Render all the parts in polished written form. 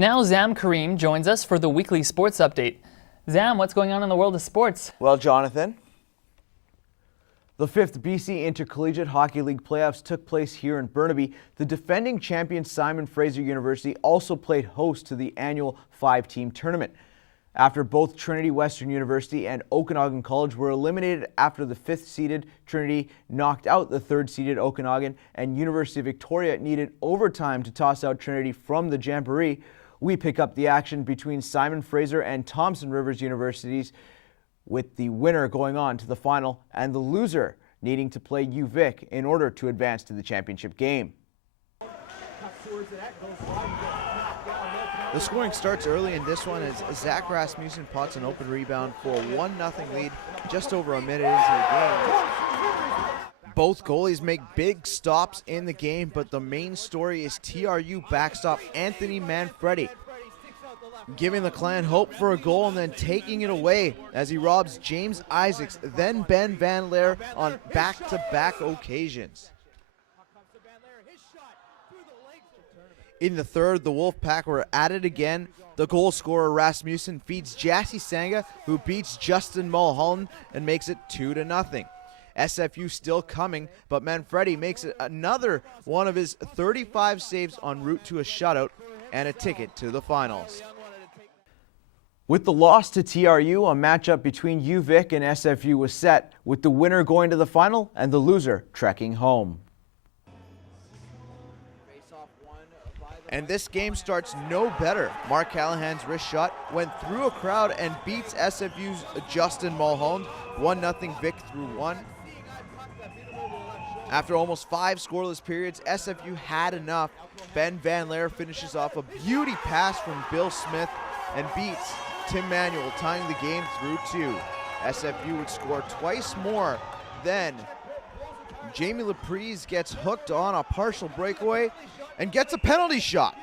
Now Zam Karim joins us for the weekly sports update. Zam, what's going on in the world of sports? Well, Jonathan, the 5th BC Intercollegiate Hockey League playoffs took place here in Burnaby. The defending champion Simon Fraser University also played host to the annual 5-team tournament. After both Trinity Western University and Okanagan College were eliminated after the 5th-seeded Trinity knocked out the 3rd-seeded Okanagan, and University of Victoria needed overtime to toss out Trinity from the Jamboree, we pick up the action between Simon Fraser and Thompson Rivers Universities, with the winner going on to the final and the loser needing to play UVic in order to advance to the championship game. The scoring starts early in this one as Zach Rasmussen pots an open rebound for a 1-0 lead just over a minute into the game. Both goalies make big stops in the game, but the main story is TRU backstop Anthony Manfredi, giving the Clan hope for a goal and then taking it away as he robs James Isaacs, then Ben Van Leer on back-to-back occasions. In the third, the Wolfpack were at it again. The goal scorer Rasmussen feeds Jassy Sanga, who beats Justin Mulholland and makes it 2-0. SFU still coming, but Manfredi makes it another one of his 35 saves en route to a shutout and a ticket to the finals. With the loss to TRU, a matchup between UVic and SFU was set, with the winner going to the final and the loser trekking home. And this game starts no better. Mark Callahan's wrist shot went through a crowd and beats SFU's Justin Mulholland. 1-0 Vic through one. After almost 5 scoreless periods, SFU had enough. Ben Van Leer finishes off a beauty pass from Bill Smith and beats Tim Manuel, tying the game through 2. SFU would score twice more. Then Jamie Laprise gets hooked on a partial breakaway and gets a penalty shot.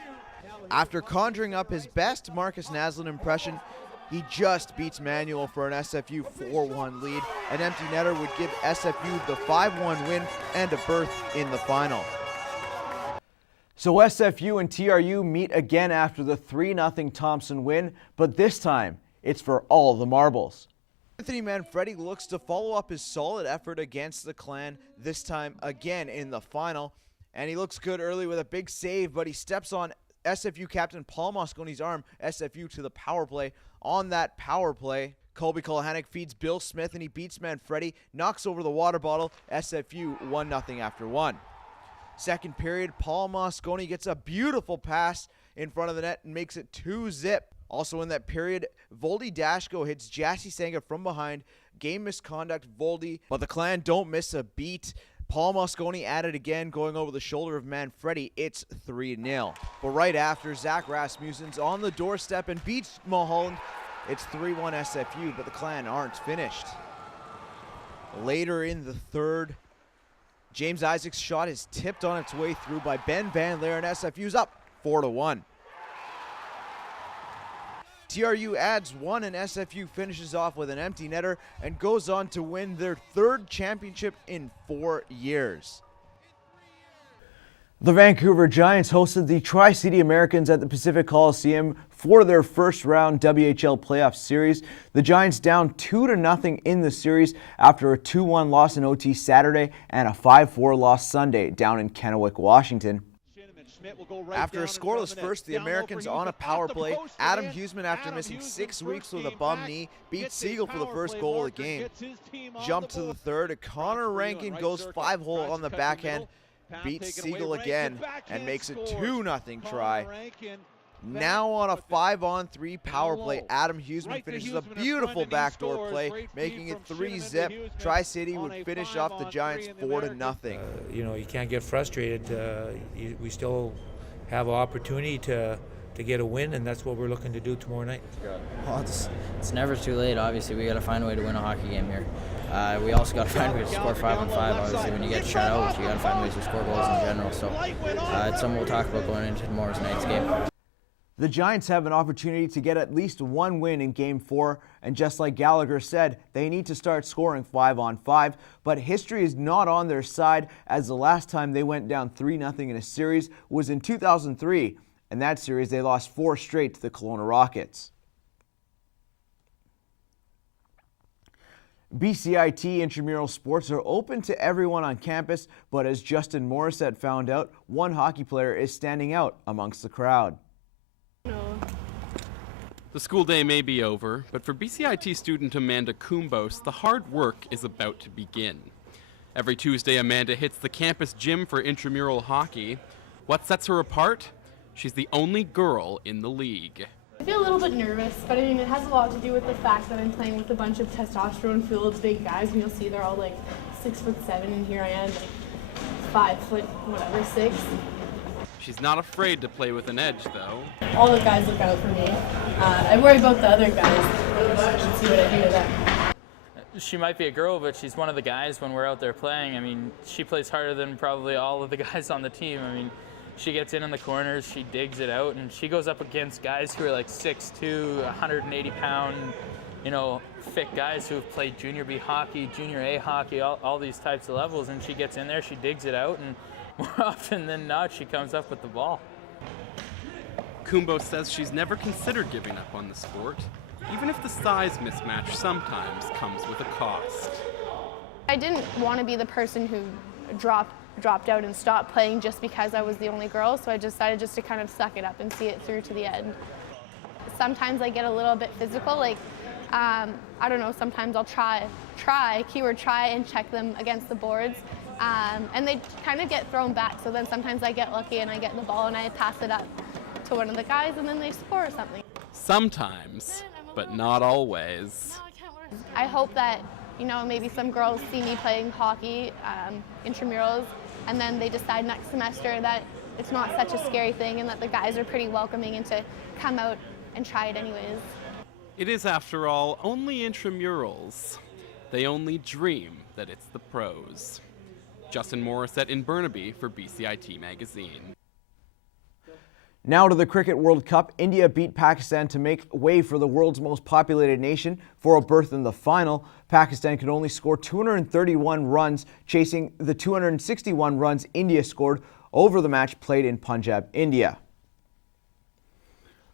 After conjuring up his best Marcus Naslund impression, he just beats Manuel for an SFU 4-1 lead. An empty netter would give SFU the 5-1 win and a berth in the final. So SFU and TRU meet again after the 3-0 Thompson win, but this time it's for all the marbles. Anthony Manfredi looks to follow up his solid effort against the Clan, this time again in the final. And he looks good early with a big save, but he steps on SFU captain Paul Mosconi's arm. SFU to the power play. On that power play, Colby Kolahanik feeds Bill Smith and he beats Manfredi, knocks over the water bottle. SFU 1-0 after 1. Second period, Paul Mosconi gets a beautiful pass in front of the net and makes it 2-0. Also in that period, Voldy Dashko hits Jassy Sanga from behind. Game misconduct, Voldy, but the Clan don't miss a beat. Paul Mosconi at it again, going over the shoulder of Manfredi. It's 3-0. But right after, Zach Rasmussen's on the doorstep and beats Mulholland. It's 3-1 SFU, but the Clan aren't finished. Later in the third, James Isaacs' shot is tipped on its way through by Ben Van Leer, and SFU's up 4-1. TRU adds 1 and SFU finishes off with an empty netter and goes on to win their 3rd championship in 4 years. The Vancouver Giants hosted the Tri-City Americans at the Pacific Coliseum for their first round WHL playoff series. The Giants down 2-0 in the series after a 2-1 loss in OT Saturday and a 5-4 loss Sunday down in Kennewick, Washington. After a scoreless first, the Americans on a power play. Adam Huseman, after missing 6 weeks with a bum knee, beats Siegel for the first goal of the game. Jump to the third. Connor Rankin goes 5-hole on the backhand, beats Siegel again, and makes it 2-0 try. Now on a 5-on-3 power play, Adam Huseman finishes a beautiful backdoor play, making it 3-0. Tri-City would finish off the Giants 4-0. You know, you can't get frustrated. We still have an opportunity to get a win, and that's what we're looking to do tomorrow night. Well, it's never too late. Obviously, we got to find a way to win a hockey game here. We also got to find ways to score 5-on-5. Obviously, when you get shut out, you got to find ways to score goals in general. So it's something we'll talk about going into tomorrow night's game. The Giants have an opportunity to get at least 1 win in Game 4, and just like Gallagher said, they need to start scoring 5-on-5, but history is not on their side, as the last time they went down 3-0 in a series was in 2003, In that series, they lost 4 straight to the Kelowna Rockets. BCIT Intramural Sports are open to everyone on campus, but as Justin Morisette found out, one hockey player is standing out amongst the crowd. The school day may be over, but for BCIT student Amanda Kumbos, the hard work is about to begin. Every Tuesday, Amanda hits the campus gym for intramural hockey. What sets her apart? She's the only girl in the league. I feel a little bit nervous, but I mean, it has a lot to do with the fact that I'm playing with a bunch of testosterone-filled big guys, and you'll see they're all like 6'7", and here I am, like 6. She's not afraid to play with an edge, though. All the guys look out for me. I worry about the other guys. You should see what I do to them. She might be a girl, but she's one of the guys when we're out there playing. I mean, she plays harder than probably all of the guys on the team. I mean, she gets in the corners, she digs it out, and she goes up against guys who are like 6'2", 180-pound, fit guys who have played junior B hockey, junior A hockey, all these types of levels, and she gets in there, she digs it out, and more often than not, she comes up with the ball. Kumbo says she's never considered giving up on the sport, even if the size mismatch sometimes comes with a cost. I didn't want to be the person who dropped out and stopped playing just because I was the only girl, so I decided just to kind of suck it up and see it through to the end. Sometimes I get a little bit physical, like, I don't know, sometimes I'll try, keyword try, and check them against the boards, and they kind of get thrown back, so then sometimes I get lucky and I get the ball and I pass it up to one of the guys and then they score or something. Sometimes, but not always. I hope that, maybe some girls see me playing hockey, intramurals, and then they decide next semester that it's not such a scary thing and that the guys are pretty welcoming and to come out and try it anyways. It is, after all, only intramurals. They only dream that it's the pros. Justin Morisette in Burnaby for BCIT Magazine. Now to the Cricket World Cup. India beat Pakistan to make way for the world's most populated nation for a berth in the final. Pakistan could only score 231 runs, chasing the 261 runs India scored over the match played in Punjab, India.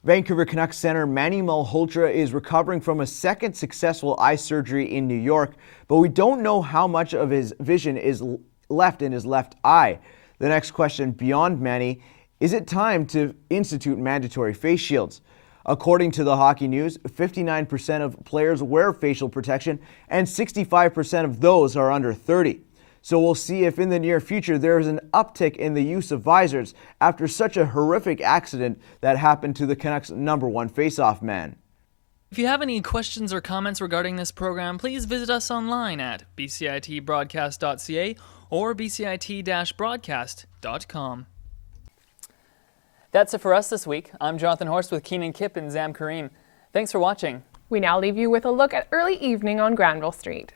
Vancouver Canucks center Manny Malhotra is recovering from a second successful eye surgery in New York, but we don't know how much of his vision is left in his left eye. The next question beyond Manny: is it time to institute mandatory face shields? According to the Hockey News, 59% of players wear facial protection and 65% of those are under 30. So we'll see if in the near future there is an uptick in the use of visors after such a horrific accident that happened to the Canucks' #1 faceoff man. If you have any questions or comments regarding this program, please visit us online at bcitbroadcast.ca or bcit-broadcast.com. That's it for us this week. I'm Jonathan Horst with Keanan, Kipp, and Zam Karim. Thanks for watching. We now leave you with a look at early evening on Granville Street.